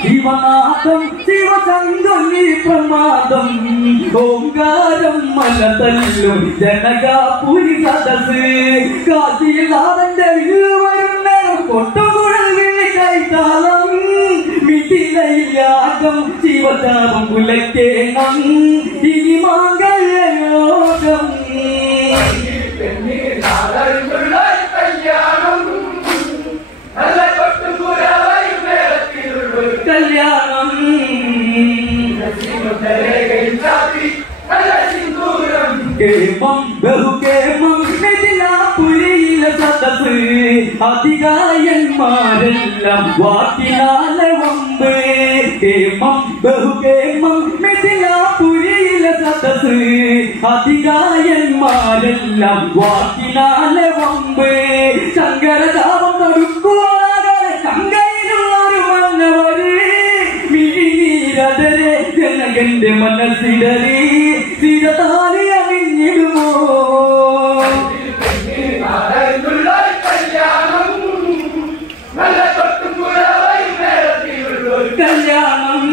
ശിവനാഥം ശിവസംഗി പ്രമാദം ഓംകാരം മലതല്ലും ജനകാപുരി സദസ് കാശിനാഥന്റെ വരുന്ന കൊട്ടുകുഴൽ വിളിക്കൈതാളം മിഥിലയാകം ശിവതാപം കുലക്കേണം ഇനി മാംഗല്യയോഗം കല്യാണം കേമം ബഹുകേമം മിഥിലാപുരിയിലെ സദസ് അധികായന്മാരെല്ലാം വാക്കിനാലെ വമ്പ് കേമം ബഹുകേമം മിഥിലാപുരിയിലെ സദസ് അധികായന്മാരെല്ലാം വാക്കിനാലെ വമ്പ് ശങ്കരതാപം തടുക്കുവാതെ കങ്കയിലുള്ളൊരു മന്നവര് മിഴിനീരതരെ ജനകന്റെ മനസ്സിടറി സ്ഥിരതാലി അണിഞ്ഞിടുമോ കല്യാണം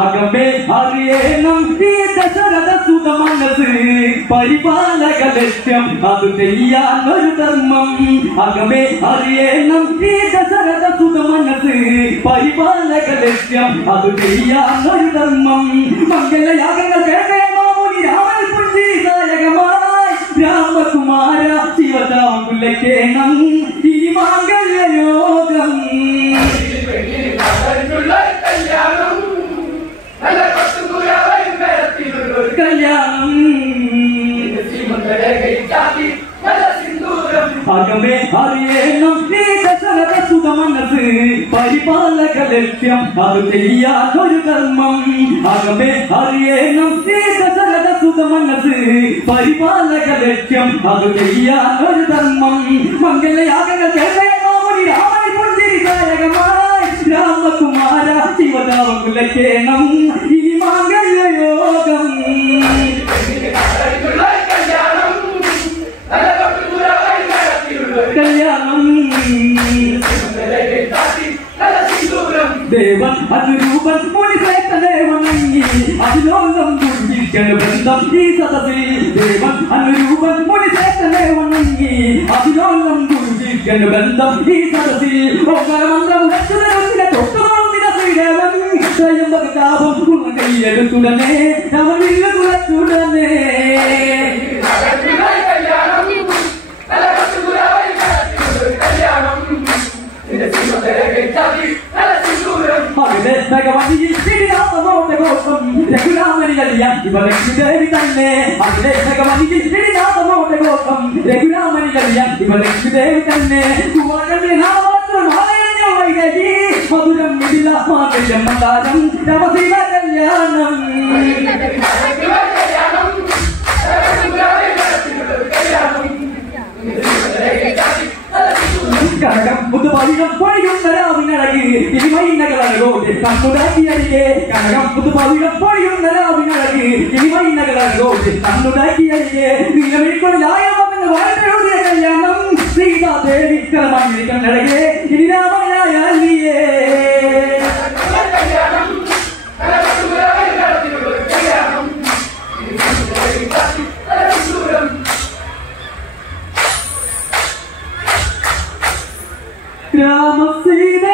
അകമേ അറിയണം ഈ ദശരഥ സുത മനസ്സ് പരിപാലക ലക്ഷ്യം അത് ചെയ്യാനൊരു ധർമ്മം അകമേ അറിയണം ഈ ദശരഥ സുത മനസ്സ് പരിപാലക ലക്ഷ്യം അത് ചെയ്യാനൊരു ധർമ്മം മംഗളയാഗങ്ങൾ കേൾക്കണോ മുനി രാമൻ പുഞ്ചിസായകമായി രാമകുമാര ശിവതാപം കുലക്കേണം ഇനി മാംഗല്യയോഗം കല്യാണം അകമേ അറിയണം നീ ദശരഥ സുത മനസ്സ് പരിപാലക ലക്ഷ്യം അത് ചെയ്യാനൊരു ധർമ്മം അകമേ അറിയണം നീ ദശരഥ സുത മനസ്സ് പരിപാലക ലക്ഷ്യം അത് ചെയ്യാനൊരു ധർമ്മം മംഗളയാഗങ്ങൾ കേൾക്കണോ മുനി രാമൻ പുഞ്ചിരിസായകമായി രാമകുമാര ശിവതാപം കുലക്കേണം ഇനി മാംഗല്യയോഗം കല്യാണം ദേവൻ അനുരൂപൻ മുനിശ്രേഷ്ഠനെ വണങ്ങി അതിലോലം ദുർവിക്കണ ബന്ധം ഈ സദസ്സിൽ ദേവൻ അനുരൂപൻ മുനിശ്രേഷ്ഠനെ വണങ്ങി അതിലോലം ദുർവിക്കണ ബന്ധം ഈ സദസ്സിൽ ഓകാരമന്ത്രം ശ്രീദേവൻ സ്വയംഭകാപം കൈയെടുത്തുടനെ രാമനില്ല കുലച്ചുടനെ ഭഗവതിയിൽ ശ്രീനാഥമോടെ ഗോഷം രഘുരാമനി കല്യാൺ ഇവ ലക്ഷ്മിദേവി തന്നെ അതിലെ ഭഗവതിയിൽ ശ്രീനാഥമോടെ ഗോഷം രഘുരാമനി കല്യാൺ ഇവ ലക്ഷ്മിദേവി തന്നെ മധുരം മിഥില മാംഗല്യം മന്ദാരം രമശിവ കല്യാണം കനകം പുതുപവിഴം പൊഴിയുന്ന രാവിനഴകി ഇനിമൈനകളോട് കണ്ണുടാക്കിയരികെ കനകം പുതുപവിഴം പൊഴിയുന്ന രാവിനഴകി ഇനിമൈനകളോട് കണ്ണുടാക്കിയരികെ നീലമിഴിക്കൊള്ളായ വളരെ കല്യാണം സീതാദേവി കരമണി കണ്ണഴകെ ഇനി രാമനായ അല്ലിയേ രാമ സീത